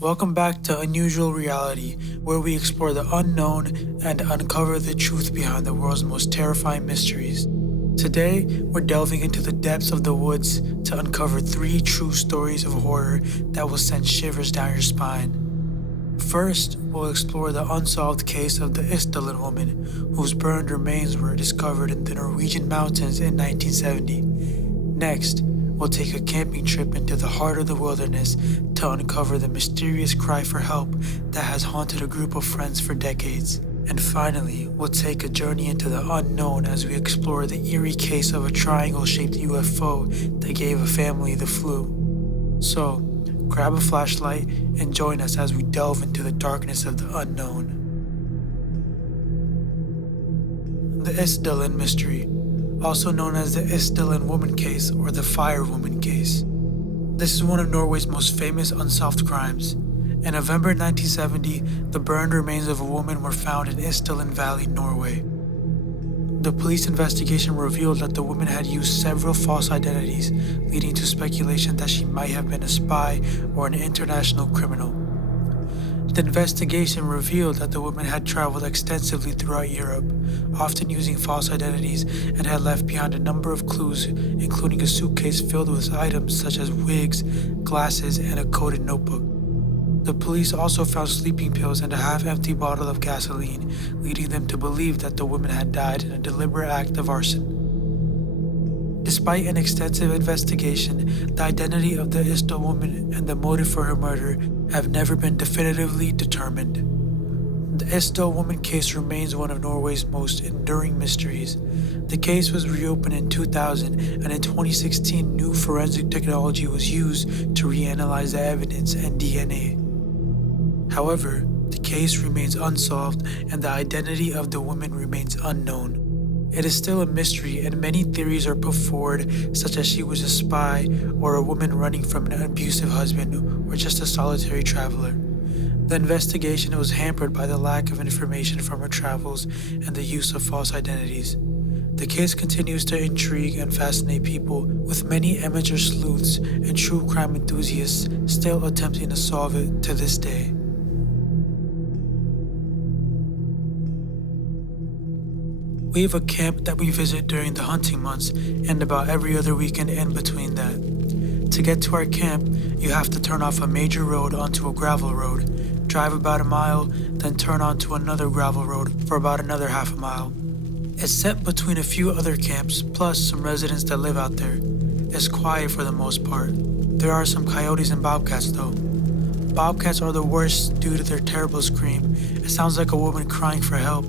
Welcome back to Unusual Reality, where we explore the unknown and uncover the truth behind the world's most terrifying mysteries. Today, we're delving into the depths of the woods to uncover three true stories of horror that will send shivers down your spine. First, we'll explore the unsolved case of the Isdalen Woman, whose burned remains were discovered in the Norwegian mountains in 1970. Next, we'll take a camping trip into the heart of the wilderness to uncover the mysterious cry for help that has haunted a group of friends for decades. And finally, we'll take a journey into the unknown as we explore the eerie case of a triangle-shaped UFO that gave a family the flu. So, grab a flashlight and join us as we delve into the darkness of the unknown. The Isdalen Mystery, also known as the Isdalen Woman case or the Fire Woman case. This is one of Norway's most famous unsolved crimes. In November 1970, the burned remains of a woman were found in Isdalen Valley, Norway. The police investigation revealed that the woman had used several false identities, leading to speculation that she might have been a spy or an international criminal. The investigation revealed that the woman had traveled extensively throughout Europe, often using false identities, and had left behind a number of clues, including a suitcase filled with items such as wigs, glasses, and a coded notebook. The police also found sleeping pills and a half-empty bottle of gasoline, leading them to believe that the woman had died in a deliberate act of arson. Despite an extensive investigation, the identity of the Isdalen woman and the motive for her murder have never been definitively determined. The Isdalen woman case remains one of Norway's most enduring mysteries. The case was reopened in 2000, and in 2016, new forensic technology was used to reanalyze the evidence and DNA. However, the case remains unsolved, and the identity of the woman remains unknown. It is still a mystery, and many theories are put forward, such as she was a spy, or a woman running from an abusive husband, or just a solitary traveler. The investigation was hampered by the lack of information from her travels and the use of false identities. The case continues to intrigue and fascinate people, with many amateur sleuths and true crime enthusiasts still attempting to solve it to this day. We have a camp that we visit during the hunting months and about every other weekend in between that. To get to our camp, you have to turn off a major road onto a gravel road, drive about a mile, then turn onto another gravel road for about another half a mile. It's set between a few other camps, plus some residents that live out there. It's quiet for the most part. There are some coyotes and bobcats though. Bobcats are the worst due to their terrible scream. It sounds like a woman crying for help.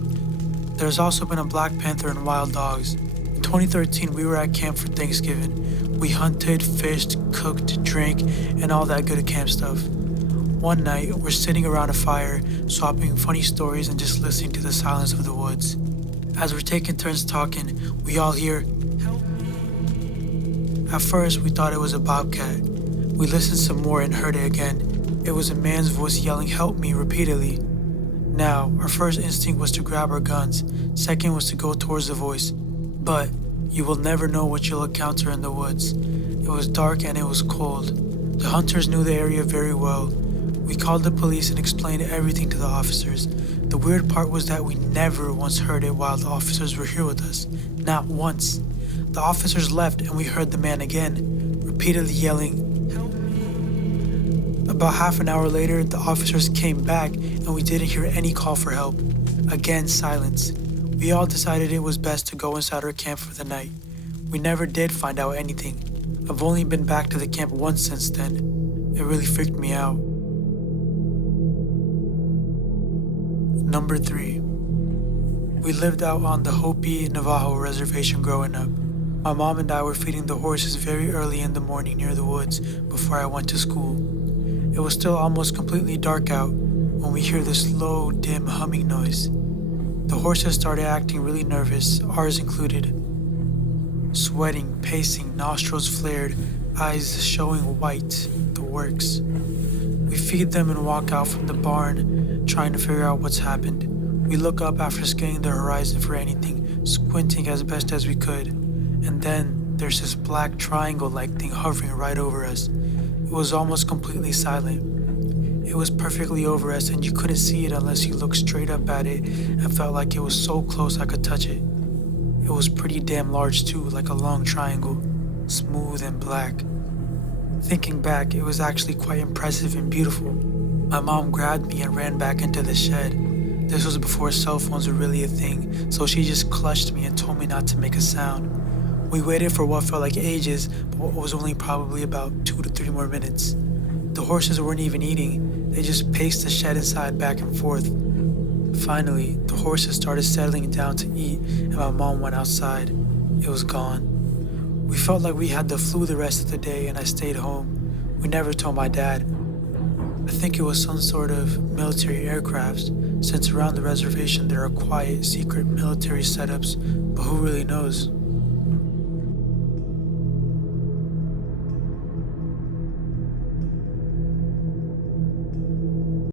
There's also been a black panther and wild dogs. In 2013, we were at camp for Thanksgiving. We hunted, fished, cooked, drank, and all that good camp stuff. One night, we're sitting around a fire, swapping funny stories and just listening to the silence of the woods. As we're taking turns talking, we all hear, "Help me." At first, we thought it was a bobcat. We listened some more and heard it again. It was a man's voice yelling, "Help me," repeatedly. Now, our first instinct was to grab our guns. Second was to go towards the voice. But you will never know what you'll encounter in the woods. It was dark and it was cold. The hunters knew the area very well. We called the police and explained everything to the officers. The weird part was that we never once heard it while the officers were here with us. Not once. The officers left and we heard the man again, repeatedly yelling, "Help me." About half an hour later, the officers came back and we didn't hear any call for help. Again, silence. We all decided it was best to go inside our camp for the night. We never did find out anything. I've only been back to the camp once since then. It really freaked me out. Number 3. We lived out on the Hopi Navajo reservation growing up. My mom and I were feeding the horses very early in the morning near the woods before I went to school. It was still almost completely dark out when we hear this low, dim humming noise. The horses started acting really nervous, ours included. Sweating, pacing, nostrils flared, eyes showing white, the works. We feed them and walk out from the barn, trying to figure out what's happened. We look up after scanning the horizon for anything, squinting as best as we could. And then there's this black triangle-like thing hovering right over us. It was almost completely silent. It was perfectly over us and you couldn't see it unless you looked straight up at it and felt like it was so close I could touch it. It was pretty damn large too, like a long triangle, smooth and black. Thinking back, it was actually quite impressive and beautiful. My mom grabbed me and ran back into the shed. This was before cell phones were really a thing, so she just clutched me and told me not to make a sound. We waited for what felt like ages, but what was only probably about 2 to 3 more minutes. The horses weren't even eating, they just paced the shed inside back and forth. Finally, the horses started settling down to eat and my mom went outside. It was gone. We felt like we had the flu the rest of the day and I stayed home. We never told my dad. I think it was some sort of military aircraft, since around the reservation there are quiet, secret military setups, but who really knows?